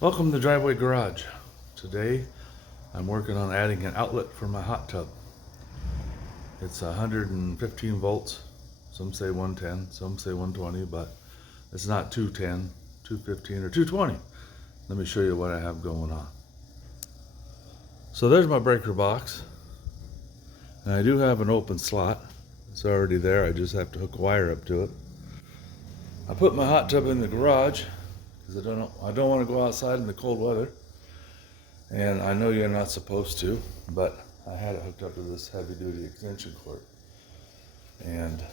Welcome to Driveway Garage. Today I'm working on adding an outlet for my hot tub. It's 115 volts. Some say 110, some say 120, but it's not 210, 215, or 220. Let me show you what I have going on. So there's my breaker box. And I do have an open slot. It's already there. I just have to hook a wire up to it. I put my hot tub in the garage because I don't want to go outside in the cold weather. And I know you're not supposed to, but I had it hooked up to this heavy duty extension cord. And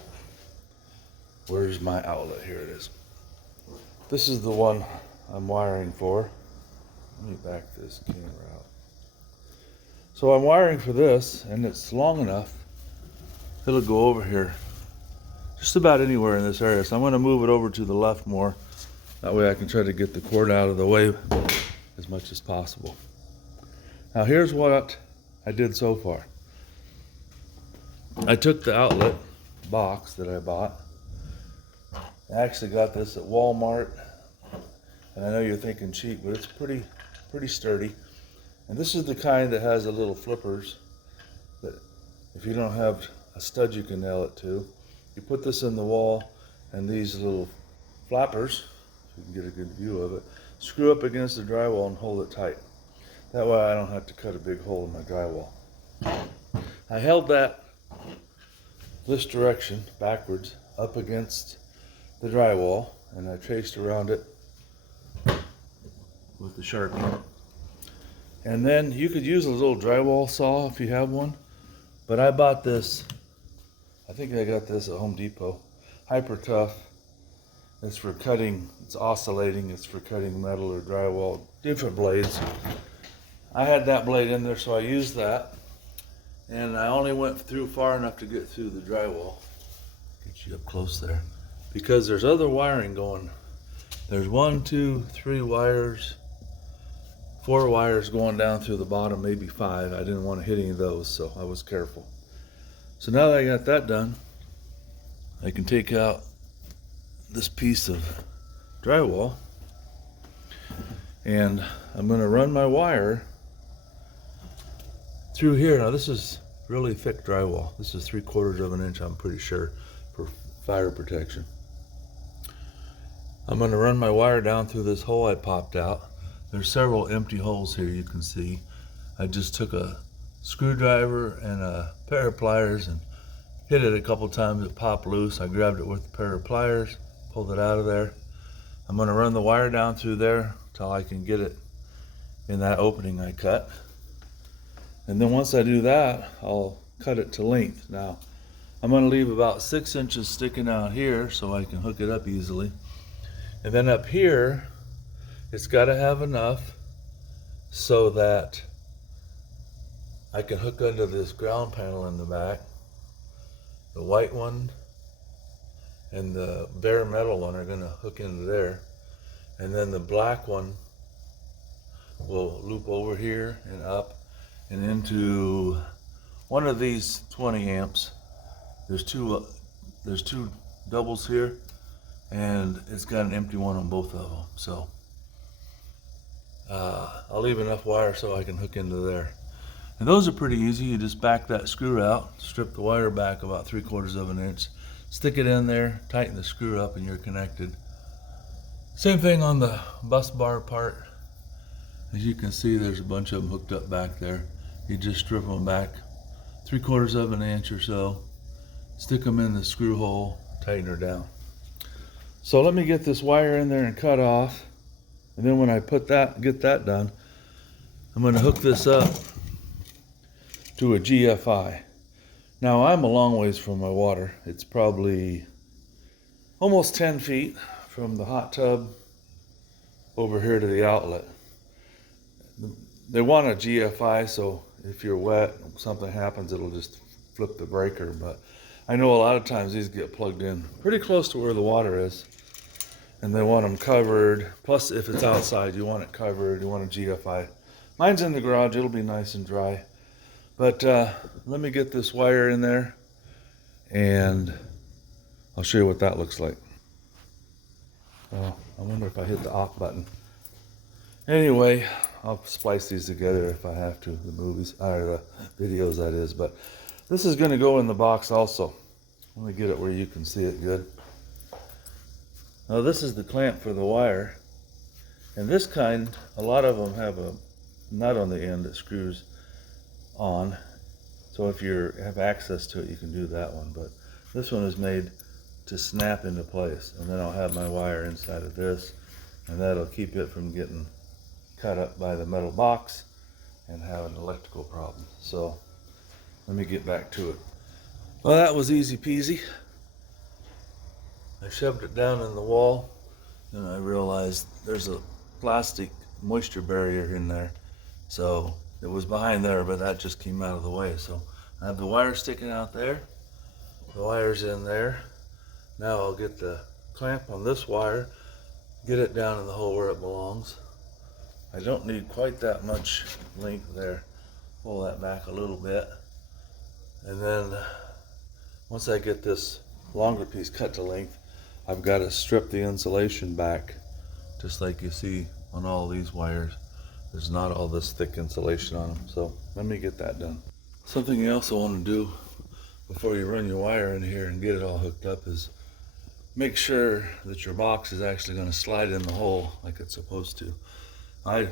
where's my outlet? Here it is. This is the one I'm wiring for. Let me back this camera out. So I'm wiring for this, and it's long enough. It'll go over here just about anywhere in this area. So I'm going to move it over to the left more. That way I can try to get the cord out of the way as much as possible. Now here's what I did so far. I took the outlet box that I bought. I actually got this at Walmart. And I know you're thinking cheap, but it's pretty sturdy. And this is the kind that has the little flippers that if you don't have a stud you can nail it to. You put this in the wall, and these little flappers, if you can get a good view of it, screw up against the drywall and hold it tight. That way I don't have to cut a big hole in my drywall. I held this direction backwards up against the drywall, and I traced around it with the Sharpie. And then you could use a little drywall saw if you have one, but I bought this, I think I got this at Home Depot, Hyper Tough. It's for cutting, it's oscillating, it's for cutting metal or drywall, different blades. I had that blade in there, so I used that, and I only went through far enough to get through the drywall. Get you up close there, because there's other wiring going. There's 1, 2, 3 wires, 4 wires going down through the bottom, maybe 5. I didn't want to hit any of those, so I was careful. So now that I got that done, I can take out this piece of drywall, and I'm going to run my wire through here. Now this is really thick drywall. This is 3/4 of an inch, I'm pretty sure, for fire protection. I'm going to run my wire down through this hole I popped out. There's several empty holes here you can see. I just took a screwdriver and a pair of pliers and hit it a couple times. It popped loose. I grabbed it with a pair of pliers, pulled it out of there. I'm going to run the wire down through there till I can get it in that opening I cut. And then once I do that, I'll cut it to length. Now, I'm going to leave about 6 inches sticking out here so I can hook it up easily. And then up here, it's got to have enough so that I can hook under this ground panel in the back. The white one and the bare metal one are going to hook into there. And then the black one will loop over here and up and into one of these 20 amps. There's two doubles here, and it's got an empty one on both of them. So I'll leave enough wire so I can hook into there. And those are pretty easy. You just back that screw out, strip the wire back about 3/4 of an inch, stick it in there, tighten the screw up, and you're connected. Same thing on the bus bar part. As you can see, there's a bunch of them hooked up back there. You just strip them back 3/4 of an inch or so, stick them in the screw hole, tighten her down. So let me get this wire in there and cut off. And then when I get that done, I'm going to hook this up to a GFI. Now I'm a long ways from my water. It's probably almost 10 feet from the hot tub over here to the outlet. They want a GFI, so if you're wet, something happens, it'll just flip the breaker. But I know a lot of times these get plugged in pretty close to where the water is, and they want them covered. Plus, if it's outside, you want it covered, you want a GFI. Mine's in the garage, it'll be nice and dry. But let me get this wire in there, and I'll show you what that looks like. Oh, I wonder if I hit the off button. Anyway, I'll splice these together if I have to, the movies, or the videos that is, but this is going to go in the box also. Let me get it where you can see it good. Now this is the clamp for the wire, and this kind, a lot of them have a nut on the end that screws on, so if you have access to it you can do that one, but this one is made to snap into place, and then I'll have my wire inside of this, and that'll keep it from getting cut up by the metal box and having electrical problems. So let me get back to it. Well, that was easy peasy. I shoved it down in the wall, and I realized there's a plastic moisture barrier in there, so it was behind there, but that just came out of the way. So I have the wire sticking out there, the wire's in there. Now I'll get the clamp on this wire, get it down in the hole where it belongs. I don't need quite that much length there. Pull that back a little bit. And then once I get this longer piece cut to length, I've got to strip the insulation back, just like you see on all these wires. There's not all this thick insulation on them. So let me get that done. Something else I want to do before you run your wire in here and get it all hooked up is make sure that your box is actually going to slide in the hole like it's supposed to. I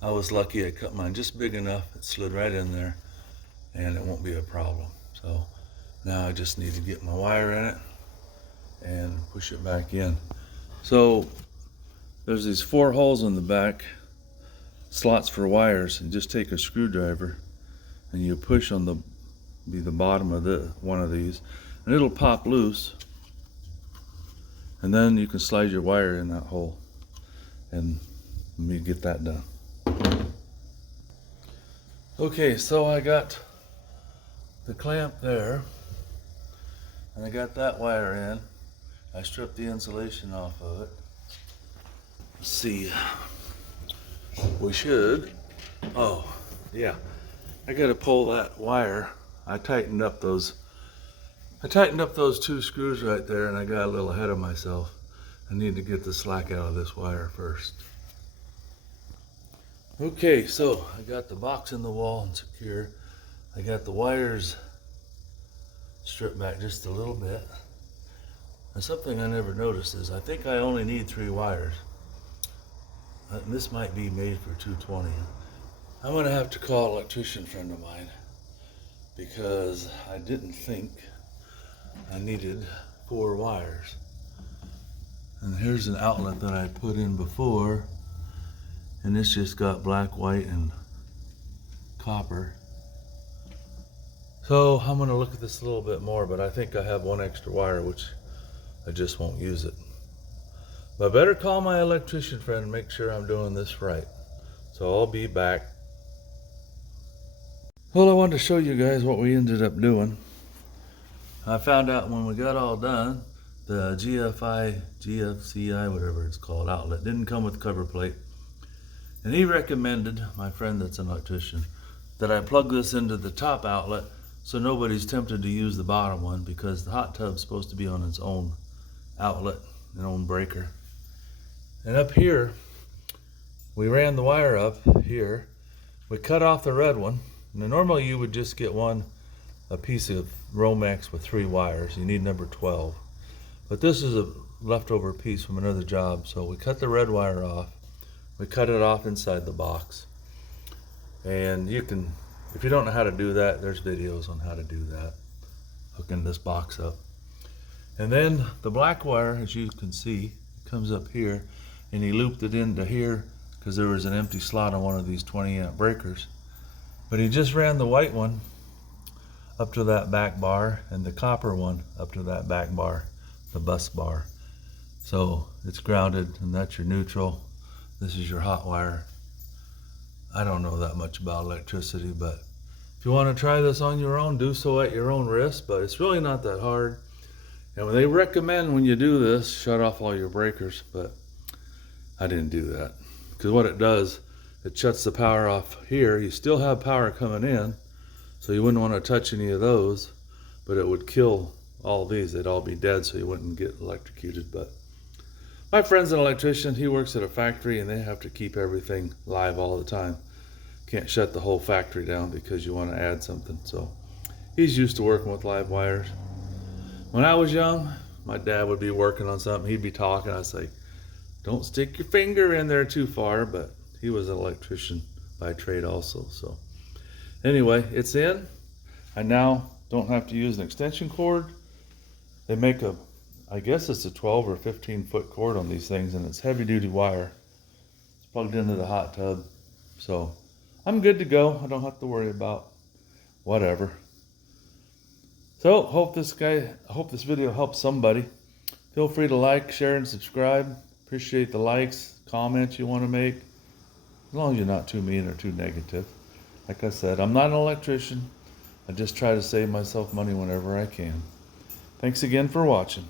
was lucky. I cut mine just big enough. It slid right in there and it won't be a problem. So now I just need to get my wire in it and push it back in. So there's these 4 holes in the back, slots for wires, and just take a screwdriver and you push on the bottom of one of these, and it'll pop loose, and then you can slide your wire in that hole. And let me get that done. Okay, so I got the clamp there, and I got that wire in. I stripped the insulation off of it. Let's see, we should, oh yeah, I gotta pull that wire. I tightened up those 2 screws right there, and I got a little ahead of myself. I need to get the slack out of this wire first. Okay, so I got the box in the wall and secure. I got the wires stripped back just a little bit. And something I never noticed is I think I only need 3 wires. This might be made for 220. I'm gonna have to call an electrician friend of mine because I didn't think I needed 4 wires. And here's an outlet that I put in before, and it's just got black, white, and copper. So I'm gonna look at this a little bit more, but I think I have 1 extra wire, which I just won't use it. But I better call my electrician friend and make sure I'm doing this right. So I'll be back. Well, I wanted to show you guys what we ended up doing. I found out when we got all done, the GFCI, whatever it's called, outlet didn't come with cover plate. And he recommended, my friend that's an electrician, that I plug this into the top outlet so nobody's tempted to use the bottom one, because the hot tub's supposed to be on its own outlet, an own breaker. And up here, we ran the wire up here. We cut off the red one. Now normally you would just get a piece of Romex with 3 wires. You need number 12. But this is a leftover piece from another job, so we cut the red wire off. We cut it off inside the box. And you can, if you don't know how to do that, there's videos on how to do that, hooking this box up. And then the black wire, as you can see, comes up here, and he looped it into here because there was an empty slot on one of these 20-amp breakers. But he just ran the white one up to that back bar and the copper one up to that back bar, the bus bar. So it's grounded, and that's your neutral. This is your hot wire. I don't know that much about electricity, but if you want to try this on your own, do so at your own risk, but it's really not that hard. And they recommend when you do this, shut off all your breakers, but I didn't do that. Because what it does, it shuts the power off here. You still have power coming in, so you wouldn't want to touch any of those, but it would kill all these. They'd all be dead, so you wouldn't get electrocuted. But My friend's an electrician. He works at a factory and they have to keep everything live all the time. Can't shut the whole factory down because you want to add something. So he's used to working with live wires. When I was young, my dad would be working on something. He'd be talking. I'd say, don't stick your finger in there too far. But he was an electrician by trade also. So anyway, it's in. I now don't have to use an extension cord. They make I guess it's a 12 or 15 foot cord on these things, and it's heavy duty wire. It's plugged into the hot tub. So I'm good to go. I don't have to worry about whatever. So hope this video helps somebody. Feel free to like, share, and subscribe. Appreciate the likes, comments you want to make, as long as you're not too mean or too negative. Like I said, I'm not an electrician. I just try to save myself money whenever I can. Thanks again for watching.